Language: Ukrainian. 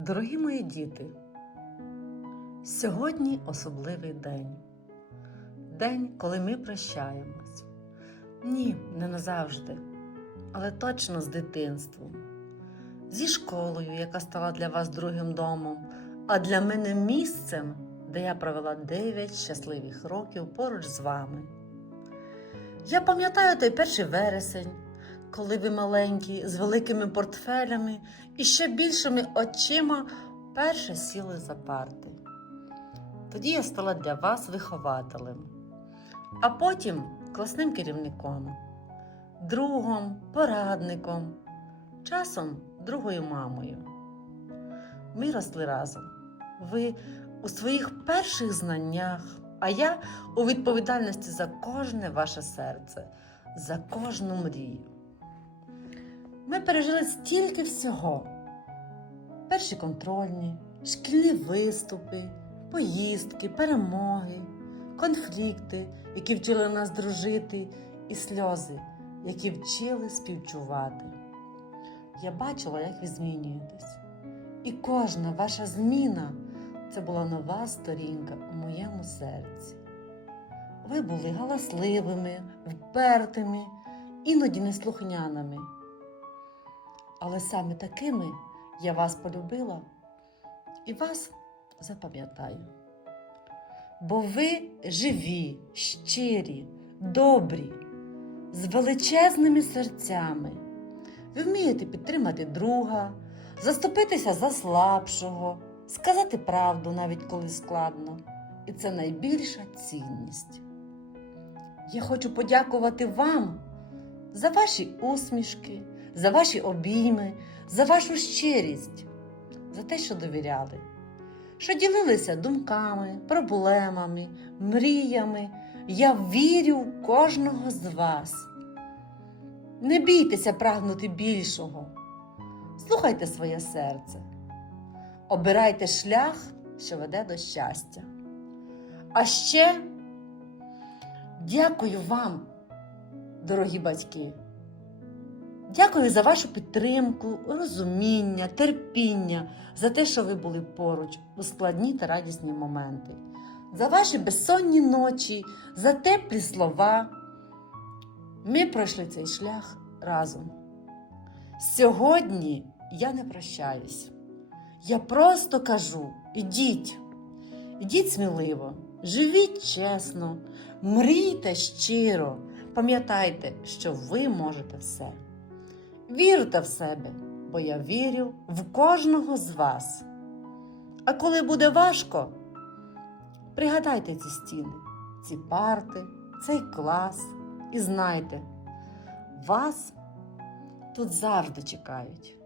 Дорогі мої діти, сьогодні особливий день. День, коли ми прощаємось. Ні, не назавжди, але точно з дитинством, зі школою, яка стала для вас другим домом, а для мене місцем, де я провела 9 щасливих років поруч з вами. Я пам'ятаю той перший вересень, коли ви маленькі, з великими портфелями і ще більшими очима перше сіли за парти. Тоді я стала для вас вихователем, а потім класним керівником, другом, порадником, часом другою мамою. Ми росли разом. Ви у своїх перших знаннях, а я у відповідальності за кожне ваше серце, за кожну мрію. Ми пережили стільки всього: перші контрольні, шкільні виступи, поїздки, перемоги, конфлікти, які вчили нас дружити, і сльози, які вчили співчувати. Я бачила, як ви змінюєтесь, і кожна ваша зміна це була нова сторінка у моєму серці. Ви були галасливими, впертими, іноді неслухняними. Але саме такими я вас полюбила і вас запам'ятаю. Бо ви живі, щирі, добрі, з величезними серцями. Ви вмієте підтримати друга, заступитися за слабшого, сказати правду навіть коли складно. І це найбільша цінність. Я хочу подякувати вам за ваші усмішки, за ваші обійми, за вашу щирість, за те, що довіряли, що ділилися думками, проблемами, мріями. Я вірю в кожного з вас. Не бійтеся прагнути більшого. Слухайте своє серце. Обирайте шлях, що веде до щастя. А ще дякую вам, дорогі батьки. Дякую за вашу підтримку, розуміння, терпіння, за те, що ви були поруч у складні та радісні моменти, за ваші безсонні ночі, за теплі слова. Ми пройшли цей шлях разом. Сьогодні я не прощаюсь. Я просто кажу: ідіть, ідіть сміливо, живіть чесно, мрійте щиро, пам'ятайте, що ви можете все. Вірте в себе, бо я вірю в кожного з вас. А коли буде важко, пригадайте ці стіни, ці парти, цей клас і знайте, вас тут завжди чекають.